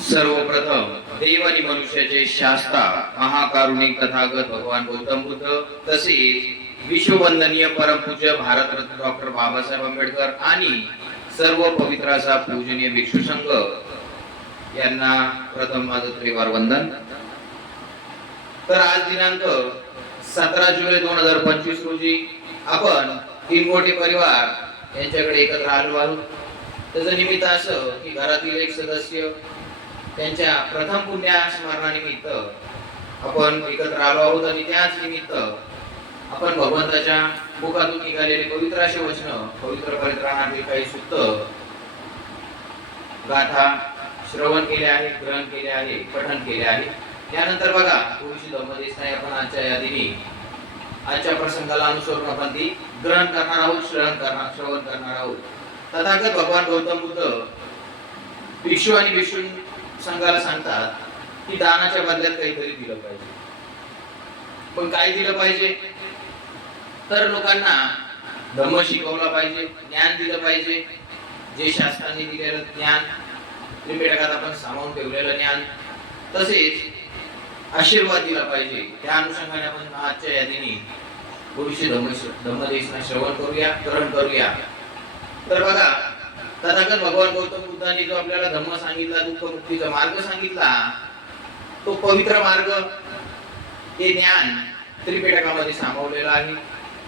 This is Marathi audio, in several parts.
सर्वप्रथम देव आणि मनुष्याचे शास्ता महाकारुणिक तथागत भगवान गौतम बुद्ध तसेच विश्ववंदनीय परमपूज्य भारतरत्न डॉक्टर बाबासाहेब आंबेडकर आणि सर्व पवित्र असा पूजनीय भिक्षू संघ. यांना प्रथम माझं त्रिवार वंदन. तर आज दिनांक सतरा जुलै दोन हजार पंचवीस रोजी आपण तीन मोठे परिवार यांच्याकडे एकत्र आलो आहोत. त्याचं निमित्त असं की घरातील एक सदस्य त्यांच्या प्रथम पुण्या स्मरणानिमित्त आपण एकत्र आलो आहोत आणि त्याच निमित्त आपण भगवंताच्या मुखातून निघालेले पवित्र असे वचन पवित्र परित्राणातील काही सुत्त गाथा श्रवण केले आहे ग्रहण केले आहे पठण केले आहे त्यानंतर बघा तुळशी धम्मदेशनाय आपण आजच्या यादीने आजच्या प्रसंगाला अनुसरून आपण ती ग्रहण करणार आहोत श्रवण करणार श्रवण करणार आहोत. तथागत भगवान गौतम बुद्ध भिक्षू आणि भिक्षू संघाला सांगतात की दानाच्या बदल्यात काहीतरी दिलं पाहिजे. पण काय दिलं पाहिजे? तर लोकांना धर्म शिकवला पाहिजे ज्ञान दिलं पाहिजे. जे शास्त्राने दिलेलं ज्ञान त्रिपेटकात आपण सामावून ठेवलेलं ज्ञान तसेच आशीर्वाद दिला पाहिजे. त्या अनुषंगाने आपण आजच्या यादीने गुरुशी धम्म धम्मदेशना श्रवण करूया करण करूया. तर बघा तथागत भगवान गौतम बुद्धाने जो आपल्याला धम्म सांगितला दुःख मुक्तीचा मार्ग सांगितला तो पवित्र मार्ग हे ज्ञान त्रिपिटकामध्ये सामावलेलं आहे.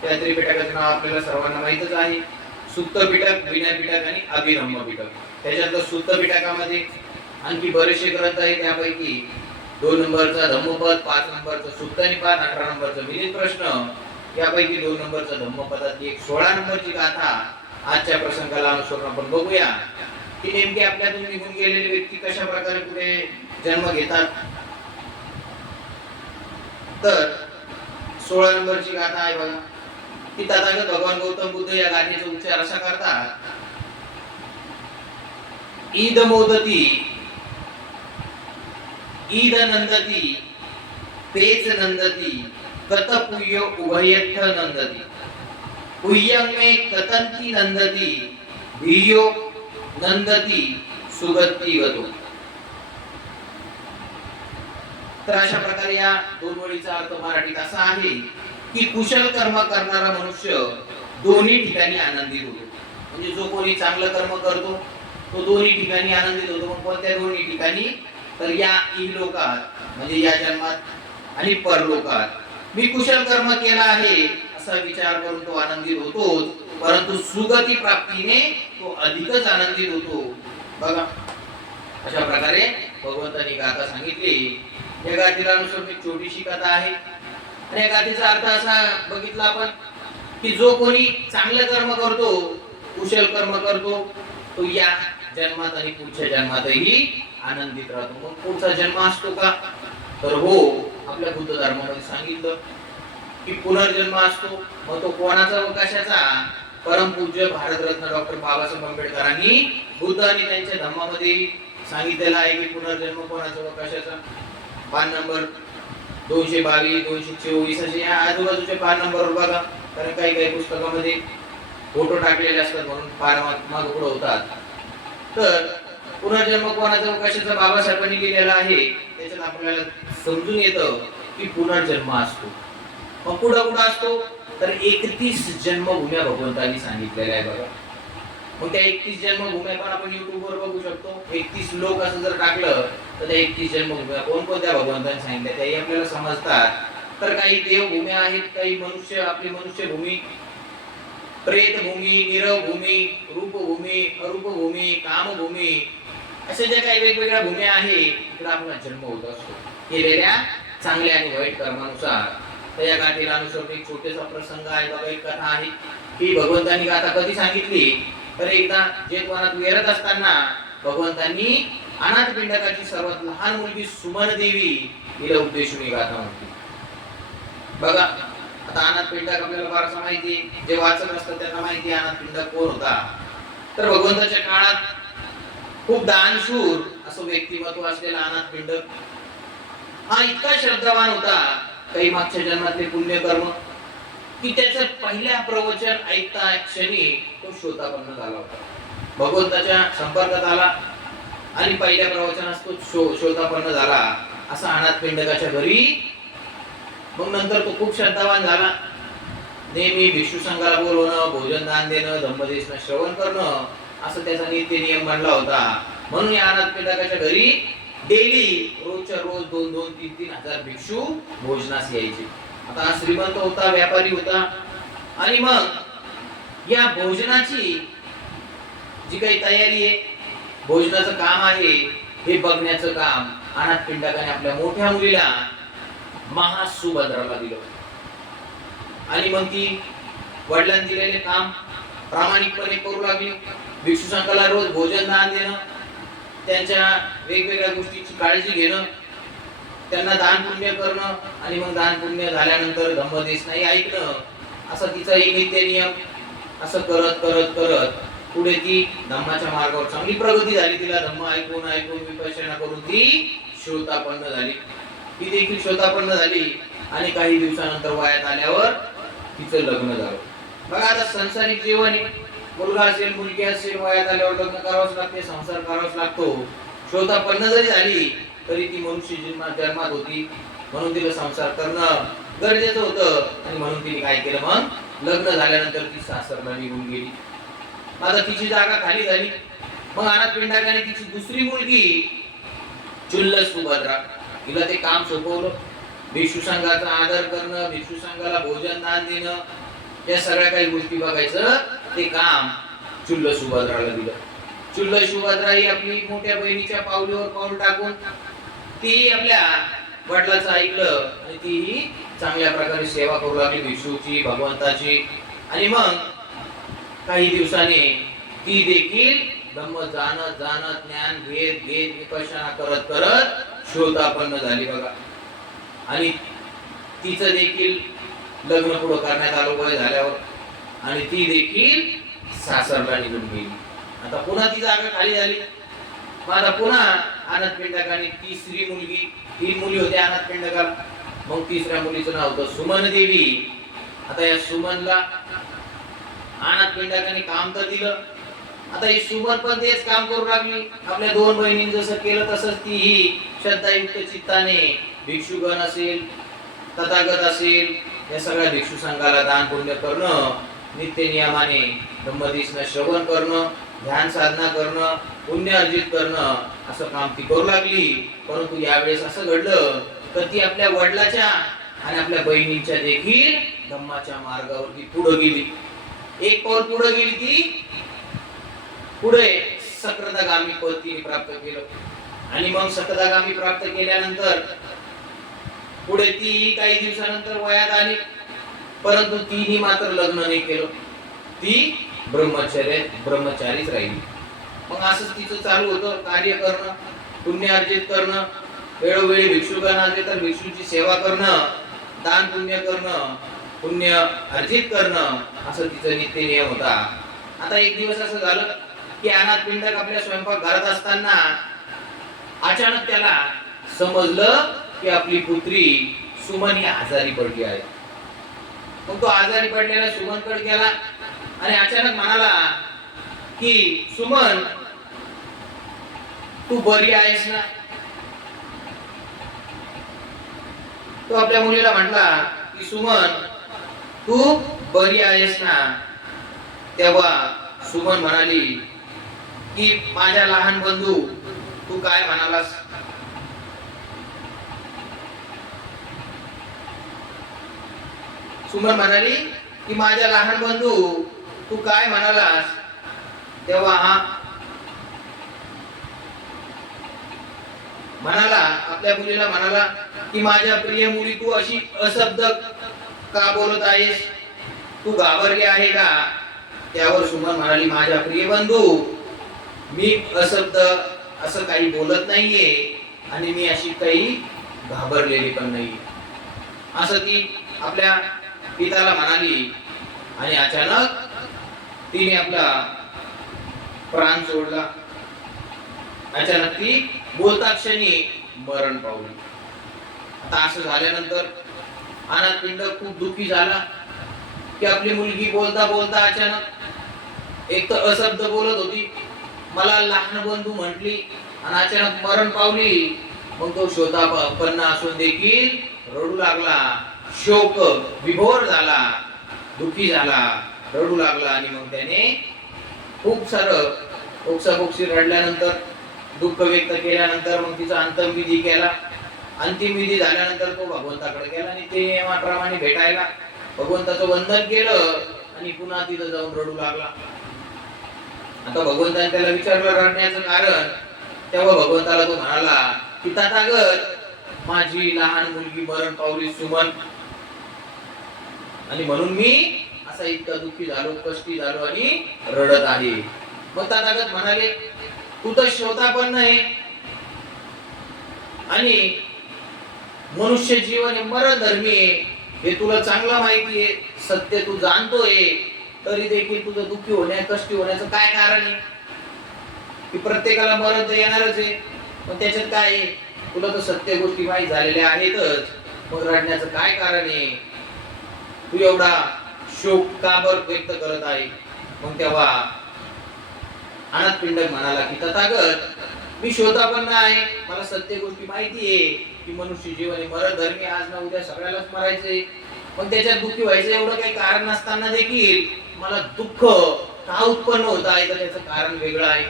त्या त्रिपिटकाचं नाव आपल्याला सर्वांना माहीतच आहे. सुत्त पिटक विनय पिटक आणि अभिधम्म पिटक त्याच्यातलं सुत्त पिटकामध्ये आणखी बरेचसे ग्रंथ आहेत. त्यापैकी दोन नंबरचा धम्मपद पाच नंबरचा सुत्त निपात अठरा नंबरचं विनित प्रश्न. यापैकी दोन नंबरचा धम्मपदातली एक सोळा नंबरची गाथा आजच्या प्रसंगाला अनुसरून आपण बघूया. की नेमके आपल्यातून निघून गेलेले व्यक्ती कशा प्रकारे पुढे जन्म घेतात? तर सोळा नंबरची गाथा आहे बघा. की तथागत भगवान गौतम बुद्ध या गाथेचा उच्चार असा करतात. ईद मोदती ईद नंदती तेच नंदती. कत पुय्य उभयथ नंदती पुय्यं मे कतंती नंदती धियो नंदती सुगती गतो तर अशा प्रकारे या दोन ओळीचा अर्थ मराठीत असा आहे की कुशल कर्म करणारा मनुष्य दोन्ही ठिकाणी आनंदित होतो. म्हणजे जो कोणी चांगलं कर्म करतो तो दोन्ही ठिकाणी आनंदित होतो. पण कोणत्या दोन्ही ठिकाणी? तर या इलोकात म्हणजे या जन्मात आणि परलोकात. मी कुशल कर्म केला आहे असा विचार करून तो आनंदित होतोच परंतु सुगती प्राप्तीने तो अधिकच आनंदित होतो. बघा अशा प्रकारे भगवंतानी गाथा सांगितली. या गाथेला अनुसरून छोटीशी कथा आहे. आणि या गाथेचा अर्थ असा बघितला आपण की जो कोणी चांगलं कर्म करतो कुशल कर्म करतो तो या जन्मात आणि पुढच्या जन्मातही आनंदित राहतो. मग पुढचा जन्म असतो का? तर हो आपल्या बुद्ध धर्मामध्ये सांगितलं की पुनर्जन्म असतो. मग तो कोणाचा व कशाचा? परमपूज्य भारतरत्न डॉक्टर बाबासाहेब आंबेडकरांनी बुद्ध आणि त्यांच्या धम्मामध्ये सांगितलेलं आहे की पुनर्जन्म कोणाचा व कशाचा? पान नंबर दोनशे बावीस दोनशे चोवीस असे या आजूबाजूच्या पान नंबरवर बघा. कारण काही काही पुस्तकामध्ये फोटो टाकलेले असतात म्हणून फार माग पुढे होतात. तर पुनर्जन्म कोणाचा व कशाचा बाबासाहेबांनी लिहिलेला आहे त्याच्यात आपल्याला समजून येतं की पुनर्जन्म असतो. मग पुढं कुठं असतो? तर एकतीस जन्मभूम्या भगवंतांनी सांगितलेल्या आहे बघा. मग त्या एकतीस जन्मभूम्या पण आपण युट्यूबवर बघू शकतो. एकतीस लोक असं जर टाकलं तर त्या एकतीस जन्मभूम्या कोणकोणत्या भगवंतांनी सांगितल्या त्याही आपल्याला समजतात. तर काही देवभूम्या आहेत काही मनुष्य आपली मनुष्यभूमी. प्रेतभूमी निरवभूमी रूपभूमी अरूपभूमी कामभूमी. अशा ज्या काही वेगवेगळ्या भूम्या आहे तिकडे आपला जन्म होत असतो. केलेल्या चांगल्या आणि वाईट कर्मानुसार. तर या गाठीला अनुसरून एक छोटेसा प्रसंग आहे. बघा एक कथा आहे की भगवंतांनी गाथा कधी सांगितली? तर एकदा जेतवनात विरत असताना भगवंतांनी अनाथ पिंडकाची सर्वात लहान मुलगी सुमन देवी हिला उद्देशून ही गाथा म्हटली बघा आता अनाथ पिंडक आपल्याला फारसं माहिती जे वाचत असतात त्यांना माहिती अनाथ पिंडक कोण होता. तर भगवंताच्या काळात खूप दानशूर असं व्यक्तिमत्व असलेला अनाथ पिंडक हा इतका श्रद्धावान होता काही मागच्या जन्मातले पुण्यकर्म. की त्याचं पहिल्या प्रवचन ऐकता क्षणी तो श्रोतापन्न झाला होता. भगवंताच्या संपर्कात आला आणि पहिल्या प्रवचनास तो शो श्रोतापन्न झाला. असा अनाथ पिंडकाच्या घरी. मग नंतर तो खूप श्रद्धावान झाला. नेहमी भिक्षू संघाला बोलवणं भोजन दान देणं धम्मदेशनं श्रवण करणं असं त्याचा नित्य नियम बनला होता. म्हणून या अनाथ पिंडकाच्या घरी डेली रोजच्या रोज दोन दोन तीन तीन हजार भिक्षू भोजनास यायचे. आता श्रीमंत होता व्यापारी होता. आणि मग या भोजनाची जी काही तयारी आहे भोजनाचं काम आहे हे बघण्याचं काम अनाथ पिंडकाने आपल्या मोठ्या मुलीला महासुभद्राला दिलं. आणि मग ती वडिलांनी दिलेले काम प्रामाणिकपणे करू लागली. भिक्षू संघाला रोज भोजन दान देणं त्यांच्या वेगवेगळ्या गोष्टीची काळजी घेणं त्यांना दान पुण्य करणं आणि मग दान पुण्य झाल्यानंतर धम्मदेश नाही ऐकणं. असा तिचा एक नित्य नियम. असं करत करत करत पुढे ती धम्माच्या मार्गावर चांगली प्रगती झाली. तिला धम्म ऐकून ऐकून विपर्शना करून ती श्रोतापन्न झाली. ती देखील श्रोतापन्न झाली आणि काही दिवसानंतर वयात आल्यावर तिचं लग्न झालं. बघा आता संसारिक जीवन आहे. मुलगा असेल मुलगी असेल वयात आल्यावर लग्न करावंच लागते संसार करावाच लागतो. श्रोतापन्न जरी झाली तरी ती मनुष्य जन्मात जन्मात होती. म्हणून तिला संसार करणं गरजेचं होतं. आणि म्हणून तिने काय केलं मग? लग्न झाल्यानंतर ती सासरला निघून गेली. आता तिची जागा खाली झाली. मग अनाथ पिंडाकाने तिची दुसरी मुलगी चुल्ल सुभद्रा तिला ते काम सोपवलं. भिक्षुसंघाचा आदर करणं भिक्षुसंघाला भोजन दान देणं या सगळ्या काही गोष्टी बघायचं ते काम चुल्ल सुभद्राला दिलं. चुल्ल सुभद्रा ही आपली मोठ्या बहिणीच्या पावलीवर पाऊल टाकून ती आपल्या वडिलाचं ऐकलं आणि तीही चांगल्या प्रकारे सेवा करू लागली विष्णूची भगवंताची. आणि मग काही दिवसांनी ती देखील धम्म जाणत जाणत ज्ञान घेत घेत विपशना करत करत श्रोतापन्न झाली बघा. आणि तिचं देखील लग्न पुढं करण्यात आलं वय झाल्यावर. आणि ती देखील सासरला निघून गेली. आता पुन्हा ती जागा खाली झाली. मग आता पुन्हा अनाथ पिंडकाने तिसरी मुलगी तीन मुली होत्या अनाथ पिंडकाला मग तिसऱ्या मुलीचं नाव होतं सुमन देवी. आता या सुमनला अनाथ पिंडकाने काम तर दिलं. आता ही सुमन पण तेच काम करू लागली. आपल्या दोन बहिणी जसं केलं तसंच तीही श्रद्धायुक्त चित्ताने भिक्षुगण असेल तथागत असेल या सगळ्या भिक्षू संघाला दान पुण्य करणं नित्य नियमाने ब्रह्मदेशनं श्रवण करणं ध्यान साधना करणं पुण्य अर्जित करणं असं काम ती करू लागली. परंतु यावेळेस असं घडलं तर ती आपल्या वडिलाच्या आणि आपल्या बहिणींच्या देखील धम्माच्या मार्गावरती पुढे गेली. एक पाऊल पुढे गेली ती पुढे सक्रदागामी पद तिने प्राप्त केलं. आणि मग सक्रदागामी प्राप्त केल्यानंतर पुढे ती काही दिवसानंतर वयात आली. परंतु तिने मात्र लग्न नाही केलं. ती ब्रह्मचर्य ब्रह्मचारीच राहिली. मग असंच तिचं चालू होतं कार्य करणं पुण्य अर्जित करणं वेळोवेळी भिक्षुकांना आले तर भिक्षूची सेवा करणं दान पुण्य करणं पुण्य अर्जित करणं असं तिचं नित्य नियम होता. आता एक दिवस असं झालं की अनाथ पिंडक आपल्या स्वयंपाक घरात असताना अचानक त्याला समजलं की आपली पुत्री सुमन ही आजारी पडली आहे. मग तो आजारी पडलेला सुमनकडे गेला आणि अचानक म्हणाला की सुमन तू बरी आहेस ना? तो आपल्या मुलीला म्हटला की सुमन तू बरी आहेस ना? तेव्हा सुमन म्हणाली की माझ्या लहान बंधू तू काय म्हणालास? सुमन म्हणाली की माझ्या लहान बंधू तू काय म्हणालास? तेव्हा हा म्हणाला आपल्या मुलीला म्हणाला की माझ्या प्रिय मुली तू अशी अशब्द का बोलत आहेस? तू घाबरली आहे का? त्यावर सुमन म्हणाली माझ्या प्रिय बंधू मी अशब्द असं काही बोलत नाहीये आणि मी अशी काही घाबरलेली पण नाही असं ती आपल्या पिताला म्हणाली आणि अचानक तिने आपला प्राण सोडला. अचानक ती बोलता क्षणी मरण पावली. आता असं झाल्यानंतर अनाथपिंड खूप दुःखी झाला. की आपली मुलगी बोलता बोलता अचानक एक तर अशब्द बोलत होती. मला लहान बंधू म्हटली आणि अचानक मरण पावली. मग तो शोधा पन्ना असून देखील रडू लागला. शोक विभोर झाला दुःखी झाला रडू लागला आणि मग त्याने खूप सारं ओक्साबोक्सी रडल्यानंतर दुःख व्यक्त केल्यानंतर मग तिचा अंतमविधी केला. अंतिम विधी झाल्यानंतर तो भगवंताकडे गेला आणि ते नियमाप्रमाणे भेटायला. भगवंताचं वंदन केलं आणि पुन्हा तिथं जाऊन रडू लागला. आता भगवंताने त्याला विचारलं रडण्याचं कारण. तेव्हा भगवंताला तो म्हणाला की तथागत माझी लहान मुलगी मरण पावली सुमन. आणि म्हणून मी असा इतका दुःखी झालो कष्टी झालो आणि रडत आहे. मग तथागत म्हणाले तू तर श्रोता पण नाही. आणि मनुष्य जीवन हे मरण धर्मी आहे. हे तुला चांगलं माहिती आहे. सत्य तू जाणतोय. तरी देखील तुझं दुःखी होण्या कष्टी होण्याचं काय कारण आहे? की प्रत्येकाला मरण तर येणारच आहे. पण त्याच्यात काय आहे? तुला तर सत्य गोष्टी माहीत झालेल्या आहेतच. मग रडण्याचं काय कारण आहे? तू एवढा शोक का बर व्यक्त करत आहे? मग तेव्हा अनाथ पिंडक म्हणाला की तथागत मी शोधापन्न आहे मला सत्य गोष्टी माहिती आहे की मनुष्य जीवन हे मरण धर्मी आज ना उद्या सगळ्यालाच मरायचे. पण त्याच्यात दुःखी व्हायचं एवढं काही कारण नसताना देखील मला दुःख का उत्पन्न होत आहे? तर त्याचं कारण वेगळं आहे.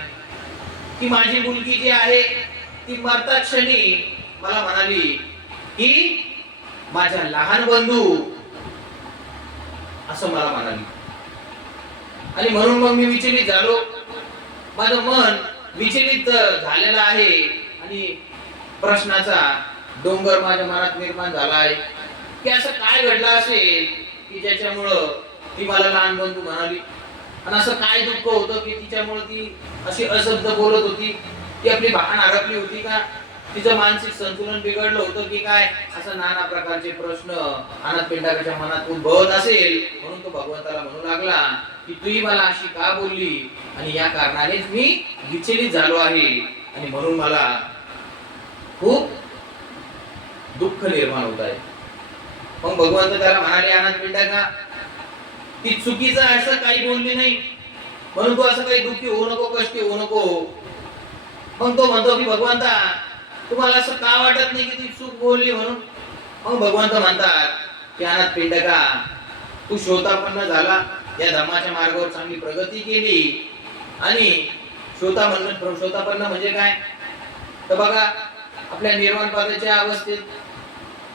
की माझी मुलगी जी आहे ती मरता क्षणी मला म्हणाली की माझ्या लहान बंधू असं मला म्हणाली. आणि म्हणून मग मी विचलित झालो. माझं मन विचलित झालेलं आहे. आणि प्रश्नाचा डोंगर माझ्या मनात निर्माण झाला आहे. की असं काय घडलं असेल की ज्याच्यामुळं ती मला लहान बंधू म्हणाली? आणि असं काय दुःख होतं की तिच्यामुळे ती अशी अशब्द बोलत होती? ती आपली भान हरपली होती का? तिचं मानसिक संतुलन बिघडलं होतं की काय? असं नाना प्रकारचे प्रश्न अनाथ पिंडाकाच्या मनात उद्भवत असेल म्हणून तो भगवंताला म्हणू लागला की तुही मला अशी का बोलली? आणि या कारणानेच मी विचलित झालो आहे. आणि म्हणून मला खूप दुःख निर्माण होत आहे. मग भगवंत त्याला म्हणाले अनाथ पिंडाका ती चुकीचं असं काही बोलली नाही. म्हणून तू असं काही दुःखी होऊ नको कष्टी होऊ नको. मग तो म्हणतो की भगवंता तुम्हाला असं का वाटत नाही की ती चूक बोलली म्हणून? मग भगवंत म्हणतात की अनाथ पिंडका तू श्रोतापन्न झाला. या धर्माच्या मार्गावर चांगली प्रगती केली. आणि श्रोता म्हणणं श्रोतापन्न म्हणजे काय? तर बघा आपल्या निर्वाण पदाच्या अवस्थेत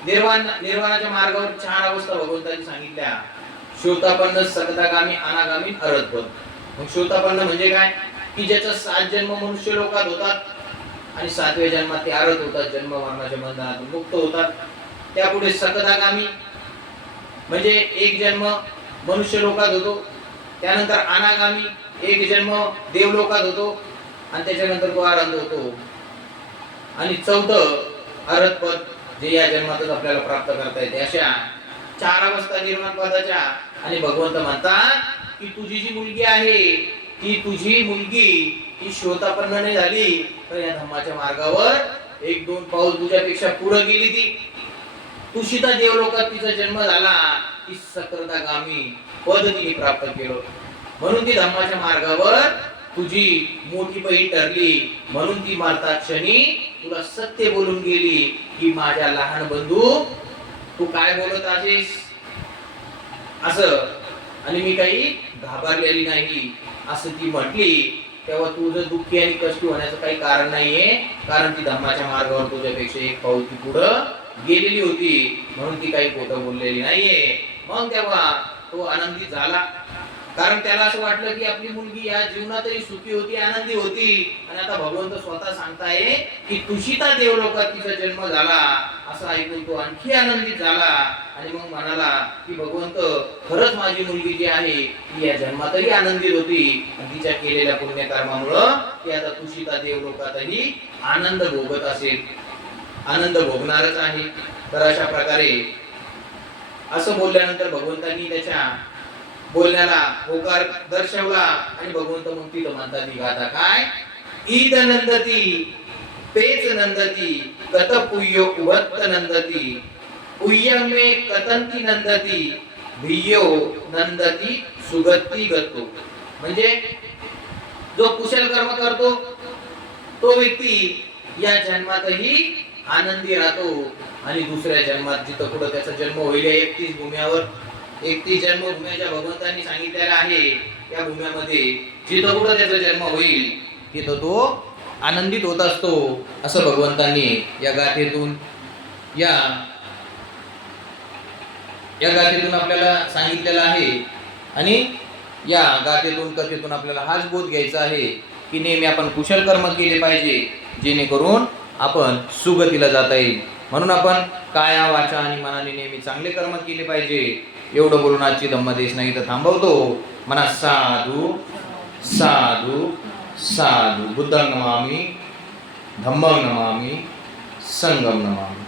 निर्वाण निर्वाणाच्या मार्गावर छान अवस्था भगवंतांनी सांगितल्या. श्रोतापन्न सकदागामी अनागामी अरहतपद. मग श्रोतापन्न म्हणजे काय? की ज्याचा सात जन्म मनुष्य लोकात होतात आणि सातव्या जन्मात ते आरत होतात जन्म मरणाच्या बंधनातून मुक्त होतात. त्यापुढे सकदागामी म्हणजे एक जन्म मनुष्य लोकात होतो त्यानंतर अनागामी एक जन्म देवलोकात होतो आणि त्याच्यानंतर तो आनंद होतो. आणि चौथं अरहतपद जे या जन्मातच आपल्याला प्राप्त करता येते अशा चार अवस्था निर्माण पदाच्या आणि भगवंत म्हणतात की तुझी जी मुलगी आहे की तुझी मुलगी ती श्रोतापन्न नाही झाली तर या धम्माच्या मार्गावर एक दोन पाऊल तुझ्यापेक्षा पुढे गेली ती. तुषिता देवलोकात तिचा जन्म झाला ती सक्रतागामी पद तिने प्राप्त केलं म्हणून ती धम्माच्या मार्गावर तुझी मोठी बहीण ठरली. म्हणून ती मारता क्षणी तुला सत्य बोलून गेली की माझ्या लहान बंधू तू काय बोलत आहेस असं. आणि मी काही घाबरलेली नाही. असं ती म्हटली तेव्हा तुझं दुःखी आणि कष्टी होण्याचं काही कारण नाहीये. कारण ती धम्माच्या मार्गावर तुझ्यापेक्षा एक पाऊल ती पुढं गेलेली होती. म्हणून ती काही पोट बोललेली नाहीये. मग तेव्हा तो आनंदी झाला. कारण त्याला असं वाटलं की आपली मुलगी या जीवनातही सुखी होती आनंदी होती. आणि आता भगवंत स्वतः सांगताय की तुषिता देवलोकात तिचा जन्म झाला. असं ऐकून तो आणखी आनंदित झाला. म्हणाला की भगवंत खरंच माझी मुलगी जी आहे ती या जन्मातही आनंदित होती आणि तिच्या केलेल्या पुण्यकर्मामुळं ती आता तुषिता देवलोकातही आनंद भोगत असेल. आनंद भोगणारच आहे. तर अशा प्रकारे असं बोलल्यानंतर भगवंतांनी त्याच्या बोलण्याला होकार दर्शवला आणि भगवंत मग तिथं म्हणतात ही गाथा काय? ईद नंदती तेच नंदती गतपुय्य उभत्त नंदती पुय्यमे कतंती नंदती भियो नंदती सुगती गतो म्हणजे जो कुशल कर्म करतो तो व्यक्ती या जन्मातही आनंदी राहतो आणि दुसऱ्या जन्मात जिथं कुठं त्याचा जन्म होईल या एकतीस भूम्यावर एकतीस जन्मभूम्याच्या भगवंतांनी सांगितलेलं आहे या भूम्यामध्ये जिथं कुठं त्याचा जन्म होईल तिथं तो आनंदित होत असतो असं भगवंतांनी या गाथेतून या या गाथेतून आपल्याला सांगितलेलं आहे. आणि या गाथेतून कथेतून आपल्याला हाच बोध घ्यायचा आहे की नेहमी आपण कुशल कर्म केले पाहिजे जेणेकरून आपण सुगतीला जाता येईल. म्हणून आपण काया वाचा आणि मनाने नेहमी चांगले कर्म केले पाहिजे. एवढं बोलून आजची धम्मदेश नाही तर थांबवतो. मना साधू साधू साधू. बुद्धांग नमामी धम्मं नमामी संगम नमामी.